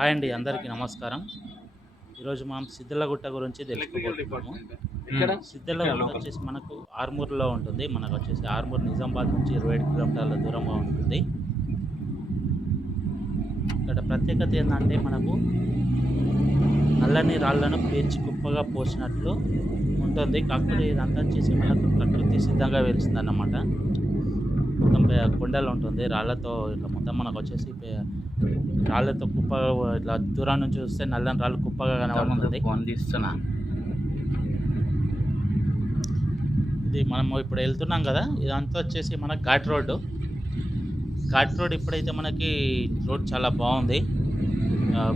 Hi అండి, అందరికీ నమస్కారం. ఈరోజు మనం సిద్ధలగుట్ట గురించి తెలుసుకోబోతున్నాము. సిద్ధలగుట్ట వచ్చేసి మనకు ఆర్మూర్లో ఉంటుంది. మనకు వచ్చేసి ఆర్మూర్ నిజామాబాద్ నుంచి 27 కిలోమీటర్ల దూరంలో ఉంటుంది. ఇక్కడ ప్రత్యేకత ఏంటంటే మనకు నల్లని రాళ్లను పేర్చి కుప్పగా పోసినట్లు ఉంటుంది. కాకపోతే ఇదంతా వచ్చేసి మనకు ప్రకృతి సిద్ధంగా వెలిసిందన్నమాట. మొత్తం కొండలు ఉంటుంది రాళ్లతో, ఇట్లా మొత్తం మనకు వచ్చేసి రాళ్ళతో కుప్ప, ఇట్లా దూరం నుంచి చూస్తే నల్లని రాళ్ళు కుప్పగా కనబడుతుంది. ఇది మనము ఇప్పుడు వెళ్తున్నాం కదా, ఇదంతా వచ్చేసి మన ఘాట్ రోడ్డు. ఘాట్ రోడ్ ఇప్పుడైతే మనకి రోడ్ చాలా బాగుంది,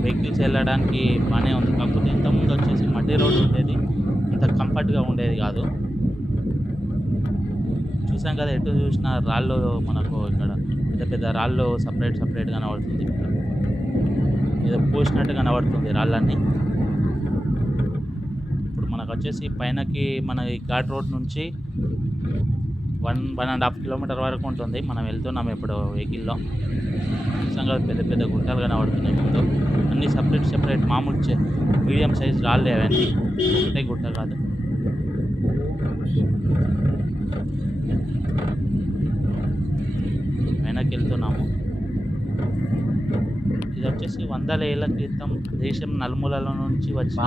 వెహికల్స్ వెళ్ళడానికి బాగానే ఉంది. కాకపోతే ఇంతకుముందు వచ్చేసి మట్టి రోడ్ ఉండేది, అంత కంఫర్ట్గా ఉండేది కాదు. చూసాం కదా, ఎటు చూసిన రాళ్ళు, మనకు ఇక్కడ పెద్ద పెద్ద రాళ్ళు సపరేట్గా కనబడుతుంది. ఏదో పోసినట్టు కనబడుతుంది రాళ్ళన్నీ. ఇప్పుడు మనకు వచ్చేసి పైనకి మన ఈ ఘాట్ రోడ్ నుంచి 1.5 కిలోమీటర్ వరకు ఉంటుంది. మనం వెళ్తున్నాం ఇప్పుడు వెహికల్లో. నిజంగా పెద్ద పెద్ద గుట్టలు కనబడుతున్నాయి ముందు. అన్నీ సపరేట్ మామూలు మీడియం సైజ్ రాళ్ళే అవన్నీ, ఒకటే గుట్ట కాదు. పైనకి వెళ్తున్నాము. ఇది వచ్చేసి 100 ఏళ్ల క్రితం దేశం నలుమూలల నుంచి వచ్చిన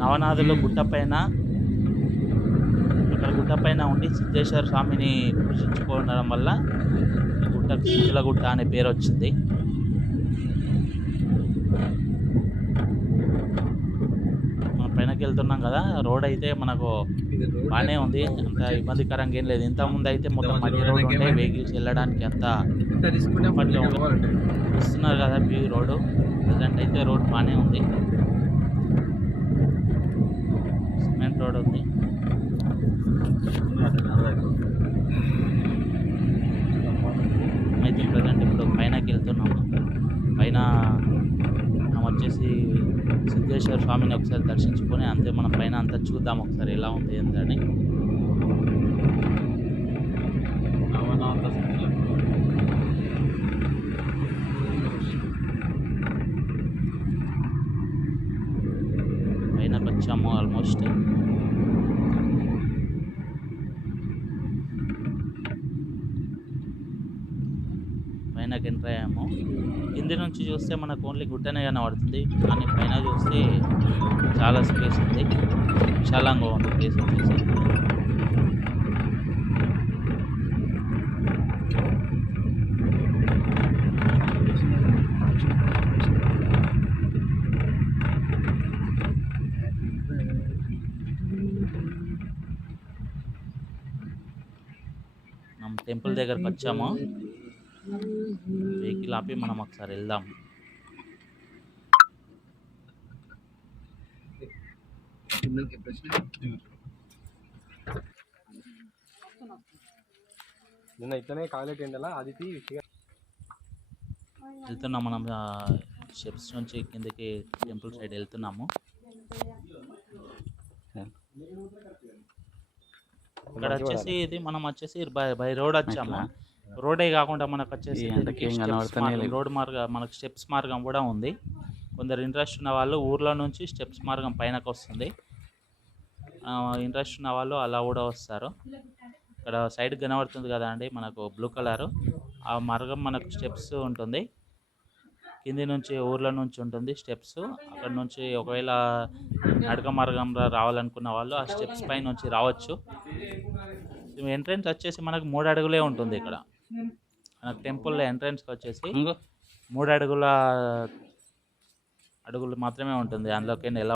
నవనాథులు గుట్టపైన ఉండి సిద్ధేశ్వర స్వామిని పూజించుకోవడం వల్ల ఈ గుట్టకు సిద్ధలగుట్ట అనే పేరు వచ్చింది. మనం పైనకి వెళ్తున్నాం కదా, రోడ్ అయితే మనకు బాగానే ఉంది, అంత ఇబ్బందికరంగా ఏం లేదు. ఇంతకుముందు అయితే మొత్తం మట్టి రోడ్ ఉంటే వెహికల్స్ వెళ్ళడానికి అంత ఇస్తున్నారు కదా వ్యూ రోడ్డు. ప్రజెంట్ అయితే రోడ్ బాగానే ఉంది, సిమెంట్ రోడ్ ఉంది. అయితే ప్రజెంట్ ఇప్పుడు పైనకి వెళ్తున్నాము. పైన మనం వచ్చేసి సిద్ధేశ్వర స్వామిని ఒకసారి దర్శించుకొని అంతే మనం పైన అంతా చూద్దాం ఒకసారి ఎలా ఉంది ఏంటని. పైనకి వచ్చాము ఆల్మోస్ట్. పైనకి ఎంటర్ అయ్యాము. కింది నుంచి చూస్తే మనకు ఓన్లీ గుట్టనే కనబడుతుంది, కానీ పైన చూస్తే చాలా స్పేస్ ఉంది, విశాలంగా ఉంది ప్లేస్ వచ్చేసి. మనం టెంపుల్ దగ్గరకు వచ్చాము. వెహికల్ ఆపి మనం ఒకసారి వెళ్దాం. వెళ్తున్నాం మనం స్టెప్స్ నుంచి కిందకి టెంపుల్ సైడ్ వెళ్తున్నాము. ఇక్కడ వచ్చేసి ఇది మనం వచ్చేసి బై రోడ్ వచ్చాము. రోడే కాకుండా మనకు వచ్చేసి రోడ్ మార్గం, మనకు స్టెప్స్ మార్గం కూడా ఉంది. కొందరు ఇంట్రెస్ట్ ఉన్న వాళ్ళు ఊర్లో నుంచి స్టెప్స్ మార్గం పైనకు వస్తుంది, ఇంట్రెస్ట్ ఉన్న వాళ్ళు అలా కూడా వస్తారు. ఇక్కడ సైడ్ కనబడుతుంది కదా అండి మనకు బ్లూ కలర్, ఆ మార్గం మనకు స్టెప్స్ ఉంటుంది. కింది నుంచి ఊర్ల నుంచి ఉంటుంది స్టెప్స్. అక్కడ నుంచి ఒకవేళ నడక మార్గంలో రావాలనుకున్న వాళ్ళు ఆ స్టెప్స్ పై నుంచి రావచ్చు. ఎంట్రెన్స్ వచ్చేసి మనకు 3 అడుగులే ఉంటుంది. ఇక్కడ మనకు టెంపుల్ ఎంట్రెన్స్కి వచ్చేసి 3 అడుగులు మాత్రమే ఉంటుంది. అందులోకి ఎలా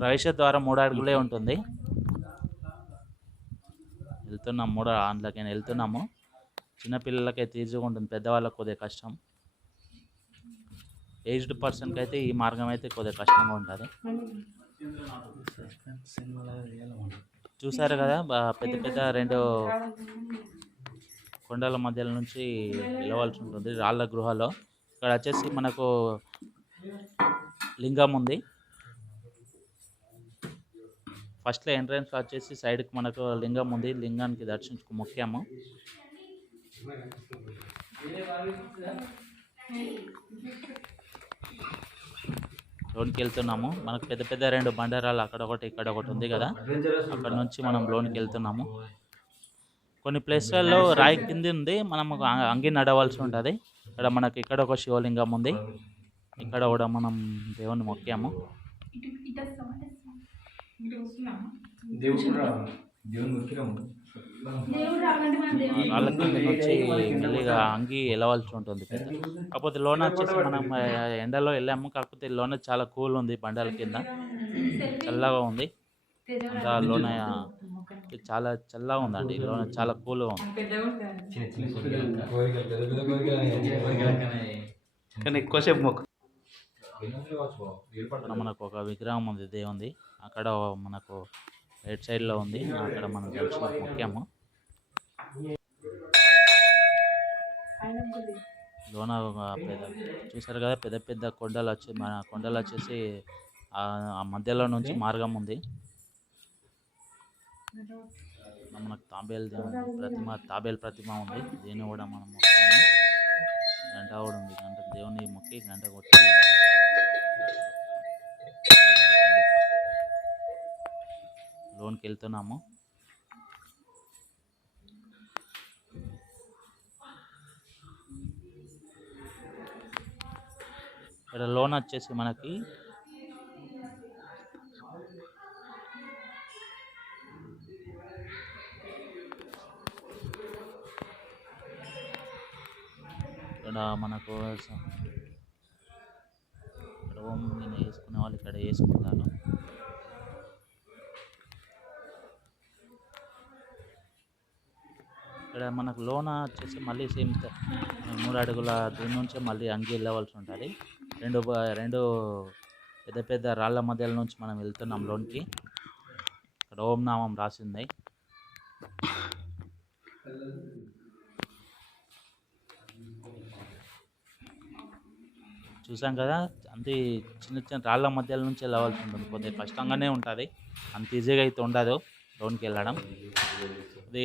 ప్రవేశ ద్వారం 3 అడుగులే ఉంటుంది. వెళ్తున్నాము, అందులోకి వెళ్తున్నాము. చిన్నపిల్లలకైతే ఈజీగా ఉంటుంది, పెద్దవాళ్ళకి కొద్దిగా కష్టం. ఏజ్డ్ పర్సన్కి అయితే ఈ మార్గం అయితే కొద్దిగా కష్టంగా ఉంటుంది. చూసారు కదా, పెద్ద పెద్ద 2 కొండల మధ్యలో నుంచి వెళ్ళవలసి ఉంటుంది రాళ్ళ గృహలో. ఇక్కడ వచ్చేసి మనకు లింగం ఉంది. ఫస్ట్లో ఎంట్రన్స్ వచ్చేసి సైడ్కి మనకు లింగం ఉంది, లింగానికి దర్శించుకు మొక్కాము. లోనికి వెళ్తున్నాము. మనకు పెద్ద పెద్ద 2 బండరాలు అక్కడ ఒకటి ఇక్కడ ఒకటి ఉంది కదా, అక్కడ నుంచి మనం లోనికి వెళ్తున్నాము. కొన్ని ప్లేస్లలో రాయి కింద ఉంది, మనం అంగి నడవాల్సి ఉంటుంది. ఇక్కడ మనకి ఇక్కడ ఒక శివలింగం ఉంది, ఇక్కడ కూడా మనం దేవుని మొక్కాము. రాళ్ళ కింద నుంచి మెల్లిగా అంగి వెళ్ళవలసి ఉంటుంది పెద్ద. కాకపోతే లోన వచ్చేసి మనం ఎండలో వెళ్ళాము, కాకపోతే లోన చాలా కూల్ ఉంది, బండల కింద చల్లగా ఉంది. అంతా లోన చాలా చల్లగా ఉందండి, లోన చాలా కూల్గా ఉంది. కానీ ఎక్కువసేపు మొక్క మనకు ఒక విగ్రహం ఉంది దేవుంది, అక్కడ మనకు రైట్ సైడ్లో ఉంది, అక్కడ మనం దర్శనం మొక్కాము. లోన పెద్ద చూసారు కదా, పెద్ద పెద్ద కొండలు వచ్చి మన కొండలు వచ్చేసి ఆ మధ్యలో నుంచి మార్గం ఉంది. మనకు తాబేలు ప్రతిమ ఉంది, దీన్ని కూడా మనం మొక్కాము. గంట కూడా ఉంది, గంట దేవుని మొక్కి గంట కొట్టి లోనికి వెళ్తున్నాము. ఇక్కడ లోన్ వచ్చేసి మనకి ఇక్కడ మనకు ఇక్కడ ఓం నేను వేసుకునే వాళ్ళు ఇక్కడ వేసుకుంటారు. ఇక్కడ మనకు లోన వచ్చేసి మళ్ళీ సేమ్ 3 అడుగుల దీని నుంచే మళ్ళీ అంగి వెళ్ళవలసి ఉంటుంది. రెండు పెద్ద పెద్ద రాళ్ళ మధ్యల నుంచి మనం వెళ్తున్నాం లోనికి. ఇక్కడ ఓం నామం రాసింది. చూసాం కదా, అంతే చిన్న చిన్న రాళ్ళ మధ్యల నుంచి వెళ్ళవలసి ఉంటుంది, కొద్దిగా కష్టంగానే ఉంటుంది, అంత ఈజీగా అయితే ఉండదు లోనికి వెళ్ళడం.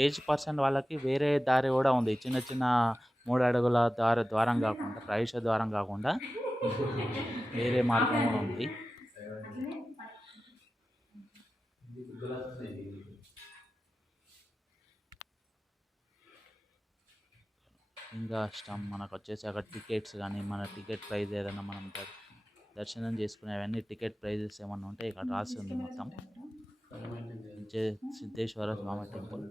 ఏజ్ పర్సన్ వాళ్ళకి వేరే దారి కూడా ఉంది, చిన్న చిన్న 3 అడుగుల ద్వారం కాకుండా, ప్రవేశ ద్వారం కాకుండా వేరే మార్గం కూడా ఉంది. ఇంకా ఇష్టం మనకు వచ్చేసి అక్కడ టికెట్స్ కానీ, మన టికెట్ ప్రైస్ ఏదైనా మనం దర్శనం చేసుకునేవన్నీ టికెట్ ప్రైజెస్ ఏమన్నా ఉంటే ఇక్కడ రాసి ఉంది మొత్తం. సిద్ధేశ్వర స్వామి టెంపుల్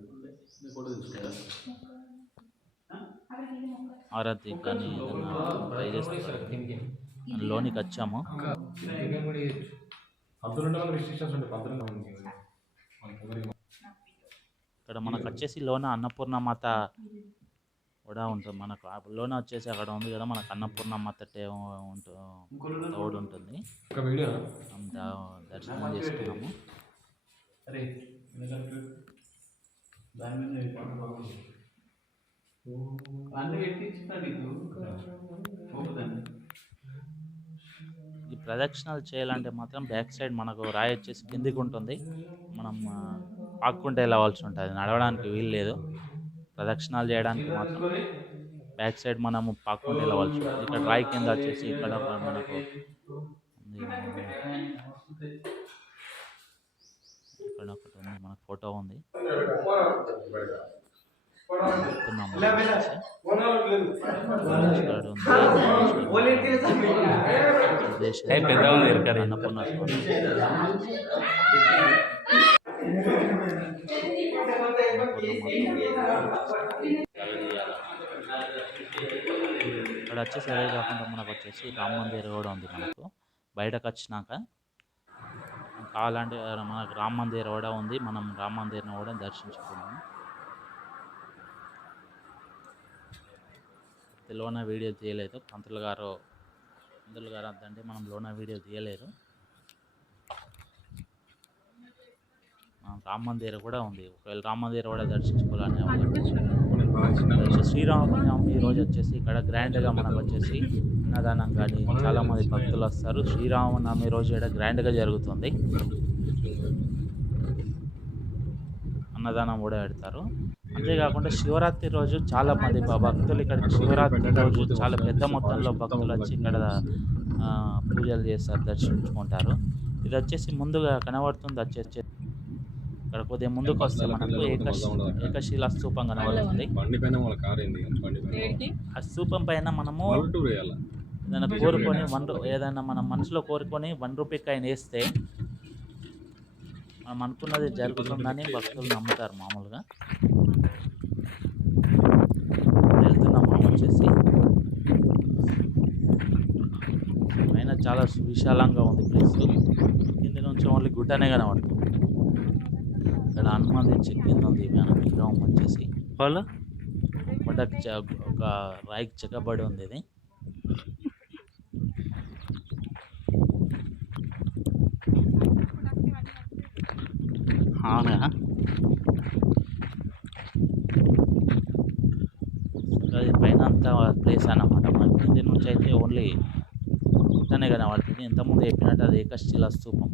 ఆరాధి కానీ ఏదైనా ప్రైజెస్ లోనికి వచ్చాము. ఇక్కడ మనకు వచ్చేసి లోన అన్నపూర్ణమాత కూడా ఉంటుంది. మనకు లోన వచ్చేసి అక్కడ ఉంది కదా, మనకు అన్నపూర్ణమాత తోడు ఉంటుంది. దర్శనం చేసుకున్నాము. ఈ ప్రదక్షిణాలు చేయాలంటే మాత్రం బ్యాక్ సైడ్ మనకు రాయి వచ్చేసి కిందికి ఉంటుంది, మనం పాక్కుంటే వెళ్ళవలసి ఉంటుంది, నడవడానికి వీలు లేదు. ప్రదక్షిణాలు చేయడానికి మాత్రం బ్యాక్ సైడ్ మనము పాక్కుంటే వెళ్ళవలసి ఉంటుంది. ఇక్కడ రాయి కింద వచ్చేసి ఇక్కడ మనకు ఇక్కడ ఒకటి ఉంది, మనకు ఫోటో ఉంది. అన్నపూర్ణ స్వామి ఇక్కడ వచ్చేసి అదే కాకుండా మనకు వచ్చేసి రామ మందిర్ కూడా ఉంది. మనకు బయటకు వచ్చినాక కావాలంటే మనకు రామ మందిర్ కూడా ఉంది, మనం రామ మందిర్ని కూడా దర్శించుకున్నాము. లోన వీడియో తీయలేదు, పంతులు గారు అంటే మనం లోన వీడియో తీయలేదు. రామ మందిర్ కూడా ఉంది, ఒకవేళ రామ మందిర్ కూడా దర్శించుకోవాలని శ్రీరామనవమి రోజు వచ్చేసి ఇక్కడ గ్రాండ్గా మనకు వచ్చేసి అన్నదానం కానీ చాలామంది భక్తులు వస్తారు. శ్రీరామనవమి రోజు ఇక్కడ గ్రాండ్గా జరుగుతుంది, అన్నదానం కూడా పెడతారు. అంతేకాకుండా శివరాత్రి రోజు చాలా మంది భక్తులు ఇక్కడికి శివరాత్రి రోజు చాలా పెద్ద మొత్తంలో భక్తులు వచ్చి ఇక్కడ పూజలు చేస్తారు, దర్శించుకుంటారు. ఇది వచ్చేసి ముందుగా కనబడుతుంది వచ్చేసి ఇక్కడ కొద్దిగా ముందుకు వస్తే మనకు ఏకశిలా స్తూపం కనబడుతుంది. ఆ స్తూపం పైన మనము ఏదైనా కోరుకొని ఏదైనా మనం మనసులో కోరుకొని ₹1 కాయిన్ వేస్తే మనం అనుకున్నది జరుగుతుందని భక్తులు నమ్ముతారు. మామూలుగా వెళ్తున్నాం మనం వచ్చేసి పైన చాలా విశాలంగా ఉంది ప్లేస్. కింద నుంచి ఓన్లీ గుట్టనే కనబడుతుంది. ఇక్కడ హనుమంతుడి కింద ఉంది మన విగ్రహం వచ్చేసి వాళ్ళు ఒక రాయికి చెక్కబడి ఉంది ఇది. అవునా అది పైన అంతా ప్లేస్ అన్నమాట. మన కింది నుంచి అయితే ఓన్లీ గుట్టనే కనబడుతుంది. ఇంతకుముందు చెప్పినట్టు అది ఏకశిలా స్తూపం.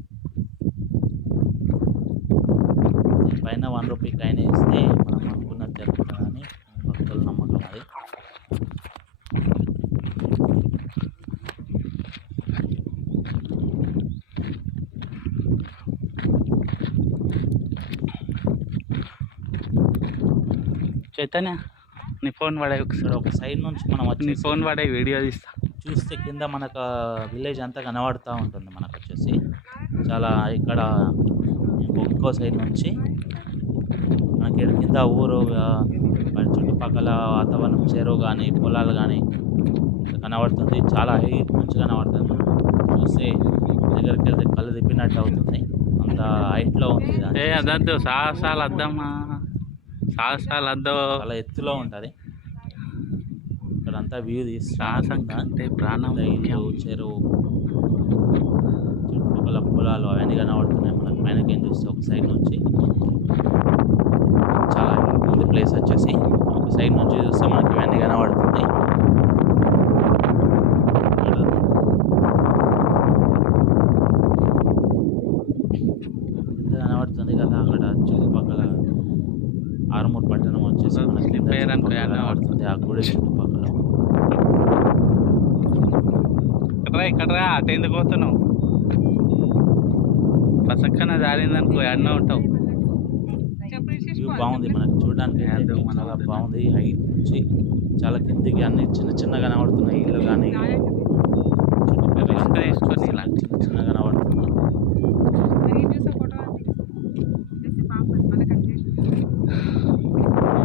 పైన ₹1 కాయిన్ వేస్తే మనం అనుకున్నది జరుగుతుందని భక్తుల నమ్మకం అది. చైతన్య నీ ఫోన్ వాడే ఒకసారి. ఒక సైడ్ నుంచి మనం నీ వచ్చి ఫోన్ వాడే వీడియో తీస్తా. చూస్తే కింద మనకు విలేజ్ అంతా కనబడుతూ ఉంటుంది. మనకు వచ్చేసి చాలా ఇక్కడ ఇంకో సైడ్ నుంచి మనకి కింద ఊరు చుట్టుపక్కల వాతావరణం, చెరువు కానీ పొలాలు కానీ కనబడుతుంది. చాలా హైట్ నుంచి కనబడుతుంది. చూస్తే దగ్గరికి వెళ్తే కళ్ళు తిప్పినట్టు అవుతుంది. అంత హైట్లో ఉంది. అదద్దు సాహసాలు అద్దమ్మా, సాహసాలు అద్దు. చాలా ఎత్తులో ఉంటుంది. ఇక్కడంతా వ్యూ సాహసం అంటే ప్రాణం. ఇల్లు, చెరువు, చుట్టుపక్కల పొలాలు అవన్నీ కనబడుతున్నాయి మనకు పైనకి ఏం చూస్తే. ఒక సైడ్ నుంచి చాలా ఉంది ప్లేస్ వచ్చేసి. ఒక సైడ్ నుంచి చూస్తే మనకి ఇవన్నీ కనబడుతుంది. కింద కనబడుతుంది కదా అక్కడ చుట్టుపక్కల ఆరుమూరు పట్టణం వచ్చేసి మనకి కనబడుతుంది. ఆ గుడి చుట్టుపక్కల ఇక్కడ అటు ఎందుకు పోతున్నావు? పసక్కన జారిందనుకో ఎన్నో ఉంటావు. వ్యూ బాగుంది మనకు చూడడానికి. చాలా బాగుంది. హైట్ నుంచి చాలా కిందికి అన్ని చిన్న చిన్నగా కనబడుతున్నాయి. ఇల్లు కానీ తీసుకొని ఇలా చిన్న చిన్నగా కనబడుతుంది.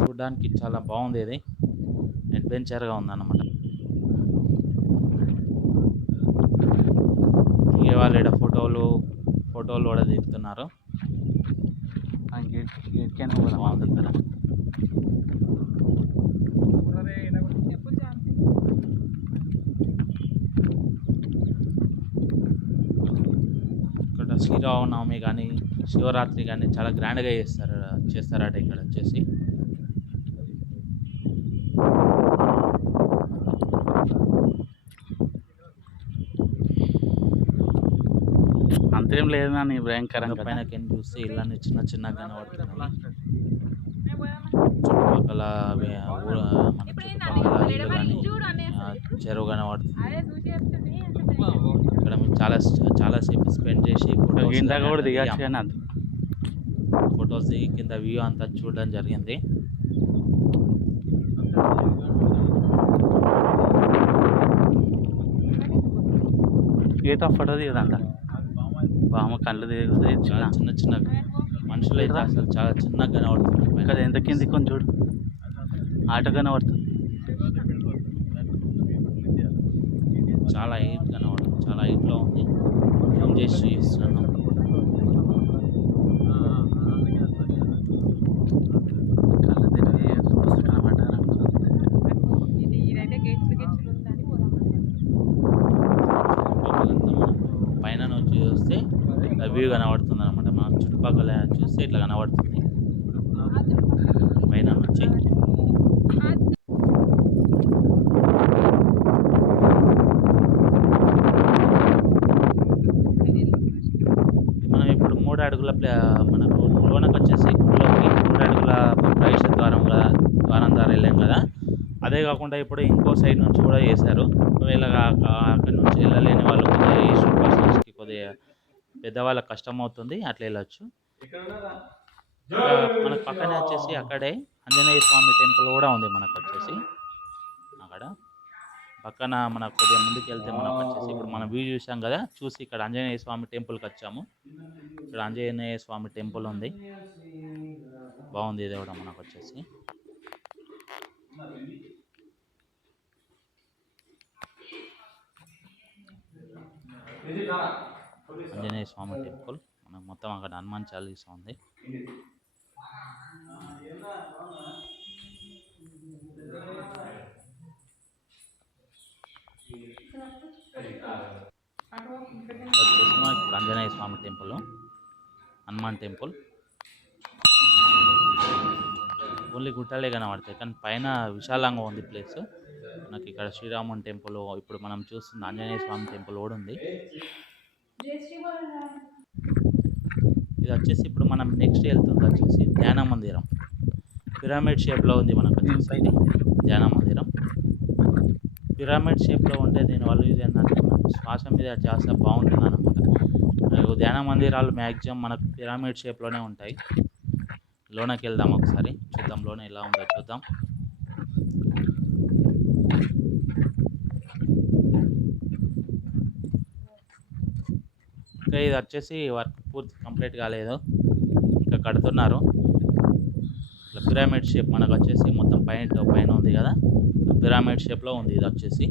చూడడానికి చాలా బాగుంది. ఇది అడ్వెంచర్గా ఉందన్నమాట. దిగే వాళ్ళు ఇక్కడ ఫోటోలు కూడా దిగుతున్నారు. బాగుంది ఇక్కడ. ఇక్కడ శ్రీరామనవమి కానీ శివరాత్రి కానీ చాలా గ్రాండ్గా చేస్తారట ఇక్కడ వచ్చేసి. అంతేం లేదు నీ భయంకరంగా. పైన కింద చూస్తే ఇళ్ళని చిన్న చిన్నగా కనబడుతున్నాయి. చుట్టుపక్కల మన చుట్టుపక్కల ఇల్లు కానీ చెరువు కనబడుతుంది. ఇక్కడ మేము చాలాసేపు స్పెండ్ చేసి ఫొటోస్ దిగి కింద వ్యూ అంతా చూడడం జరిగింది. ఈత ఫోటో దిగదంట బామ్మ కళ్ళు దిగుతాయి. చిన్న చిన్న మనుషులు అయితే అసలు చాలా చిన్నగా కనబడుతుంది. ఇక్కడ ఎంత కింది కొంచెం చూడు, ఆటో కనబడుతుంది. చాలా హైట్ కనబడుతుంది. చాలా హైట్లో ఉంది. జూమ్ చేసి చూపిస్తున్నాను. కళ్ళు తిరిగి పుస్తకం పడ్డారు పైన నుంచి చూస్తే వ్యూ కనబడుతుంది అనమాట. మనం చుట్టుపక్కల చూస్తే ఇట్లా కనబడుతుంది పైన నుంచి. మనం ఇప్పుడు 3 అడుగుల మనకు లోనకు వచ్చేసి గుడిలోకి 3 అడుగుల ప్రవేశ ద్వారం ద్వారా వెళ్ళాం కదా. అదే కాకుండా ఇప్పుడు ఇంకో సైడ్ నుంచి కూడా చేశారు. ఒకవేళ అక్కడి నుంచి వెళ్ళలేని వాళ్ళు పెద్దవాళ్ళకి కష్టం అవుతుంది, అట్లా వెళ్ళొచ్చు. ఇంకా మనకు పక్కనే వచ్చేసి అక్కడే ఆంజనేయ స్వామి టెంపుల్ కూడా ఉంది మనకు వచ్చేసి. అక్కడ పక్కన మనకు కొద్దిగా ముందుకు వెళ్తే మనకు వచ్చేసి ఇప్పుడు మనం వ్యూ చూసాం కదా, చూసి ఇక్కడ ఆంజనేయ స్వామి టెంపుల్కి వచ్చాము. ఇక్కడ ఆంజనేయ స్వామి టెంపుల్ ఉంది, బాగుంది ఇది కూడా మనకు వచ్చేసి. ఆంజనేయ స్వామి టెంపుల్ మనకు మొత్తం అక్కడ హనుమాన్ చాలీసా ఉంది. వచ్చేసి మనకి ఇప్పుడు ఆంజనేయ స్వామి టెంపుల్, హనుమాన్ టెంపుల్. ఓన్లీ గుట్టలే కనబడతాయి కానీ పైన విశాలంగా ఉంది ప్లేస్. మనకి ఇక్కడ శ్రీరాముని టెంపుల్, ఇప్పుడు మనం చూస్తున్న ఆంజనేయ స్వామి టెంపుల్ కూడా ఉంది. ఇది వచ్చేసి ఇప్పుడు మనం నెక్స్ట్ వెళ్తుంది వచ్చేసి ధ్యాన మందిరం. పిరమిడ్ షేప్లో ఉంది మనకు వచ్చేసి ధ్యాన మందిరం. పిరమిడ్ షేప్లో ఉంటే దీనివల్ల ఇది ఏంటంటే మనకు శ్వాస మీద ధ్యాస బాగుంటుంది అన్నమాట. ధ్యాన మందిరాలు మ్యాక్సిమం మనకు పిరమిడ్ షేప్లోనే ఉంటాయి. లోనకి వెళ్దాం ఒకసారి, చూద్దాం లోన ఎలా ఉందో చూద్దాం. ఇంకా ఇది వచ్చేసి వర్క్ పూర్తి కంప్లీట్ కాలేదు, ఇంకా కడుతున్నారు. ఇట్లా పిరమిడ్ షేప్ మనకు వచ్చేసి మొత్తం పైన ఉంది కదా, పిరమిడ్ షేప్లో ఉంది ఇది వచ్చేసి.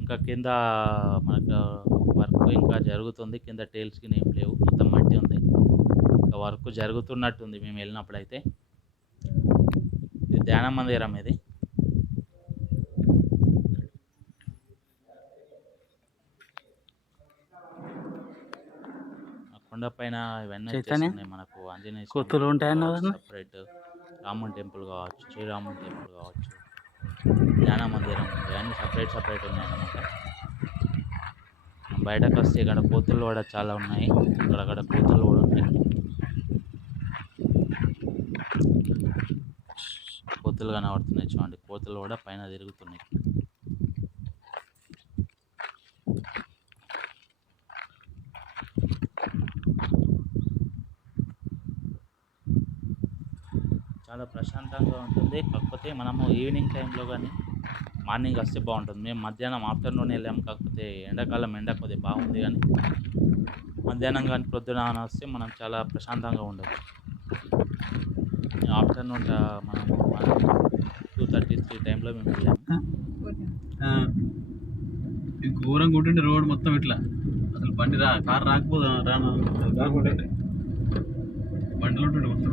ఇంకా కింద మనకు వర్క్ ఇంకా జరుగుతుంది, కింద టైల్స్కి ఏం లేవు, మొత్తం మట్టి ఉంది. ఇంకా వర్క్ జరుగుతున్నట్టుంది మేము వెళ్ళినప్పుడైతే. ఇది ధ్యాన మందిరం ఇది. కొండ పైన ఇవన్నీ వచ్చేస్తున్నాయి మనకు. ఆంజనేయ కోతులు ఉంటాయన్న సపరేట్, రాముని టెంపుల్ కావచ్చు, శ్రీరాముని టెంపుల్ కావచ్చు, ధ్యాన మందిరం, ఇవన్నీ సపరేట్ ఉన్నాయన్నమాట. బయటకు వస్తే ఇక్కడ కోతులు కూడా చాలా ఉన్నాయి, అక్కడక్కడ కోతులు కూడా ఉన్నాయి. కోతులు కనబడుతున్నాయి చూడండి, కోతులు కూడా పైన తిరుగుతున్నాయి. చాలా ప్రశాంతంగా ఉంటుంది. కాకపోతే మనము ఈవినింగ్ టైంలో కానీ మార్నింగ్ వస్తే బాగుంటుంది. మేము మధ్యాహ్నం ఆఫ్టర్నూన్ వెళ్ళాము, కాకపోతే ఎండాకాలం ఎండ కొద్దిగా బాగుంది. కానీ మధ్యాహ్నం కానీ ప్రొద్దున వస్తే మనం చాలా ప్రశాంతంగా ఉండదు. ఆఫ్టర్నూన్ మనము 2:33 టైంలో మేము వెళ్ళాము. ఘోరంగా ఉంటుండే రోడ్ మొత్తం ఇట్లా, అసలు బండి కారు రాకపోదా బండిలో ఉంటుండే మొత్తం.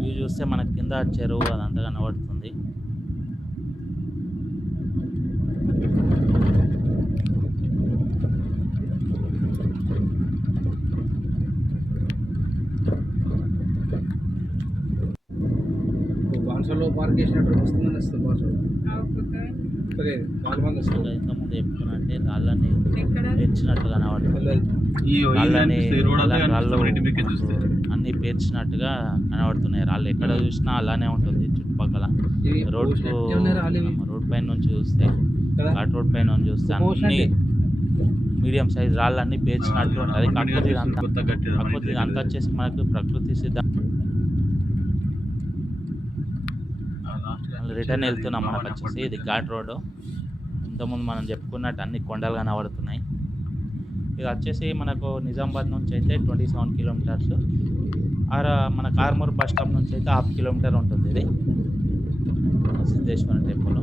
వ్యూ చూస్తే మనకి కింద చెరువు అదంతా కనబడుతుంది. బాన్సలో పార్క్ చేసినట్టు వస్తుందని వస్తుంది బాన్సలో ఇంతకుముందు చెప్పుకున్నట్టే రాళ్ళని పేర్చినట్టు కనబడుతుంది. రాళ్ళు అన్ని పేర్చినట్టుగా కనబడుతున్నాయి. రాళ్ళు ఎక్కడ చూసినా అలానే ఉంటుంది చుట్టుపక్కల. రోడ్ పైన నుంచి చూస్తే, ఘాట్ రోడ్ పైన నుంచి చూస్తే అన్ని మీడియం సైజ్ రాళ్ళు అన్ని పేర్చినట్టు ఉంటుంది. కాకపోతే ఇదంతా వచ్చేసి మనకు ప్రకృతి సిద్ధ. రిటర్న్ వెళ్తున్నాం మనకు వచ్చేసి ఇది ఘాట్ రోడ్డు. ఇంతకుముందు మనం చెప్పుకున్నట్టు అన్ని కొండలు కనబడుతున్నాయి. ఇది వచ్చేసి మనకు నిజామాబాద్ నుంచి అయితే 27 కిలోమీటర్స్, మన కార్మూర్ బస్ స్టాప్ నుంచి అయితే 1/2 కిలోమీటర్ ఉంటుంది ఇది సిద్ధేశ్వర టెంపుల్.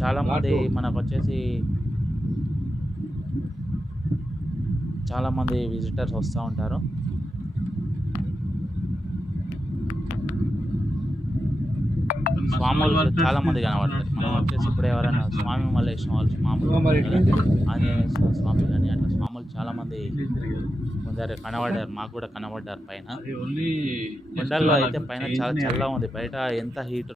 చాలామంది మనకు వచ్చేసి చాలామంది విజిటర్స్ వస్తూ ఉంటారు. స్వాములు చాలా మంది కనబడతారు. మనం వచ్చేసి ఇప్పుడు ఎవరైనా స్వామి మల్లేశ్వరం వాళ్ళు మామూలు ఆంజనేయ స్వామి కానీ అట్లా స్వాములు చాలా మంది కొందరు కనబడ్డారు, మాకు కూడా కనబడ్డారు. పైన కొండల్లో అయితే పైన చాలా చల్లగా ఉంది, బయట ఎంత హీట్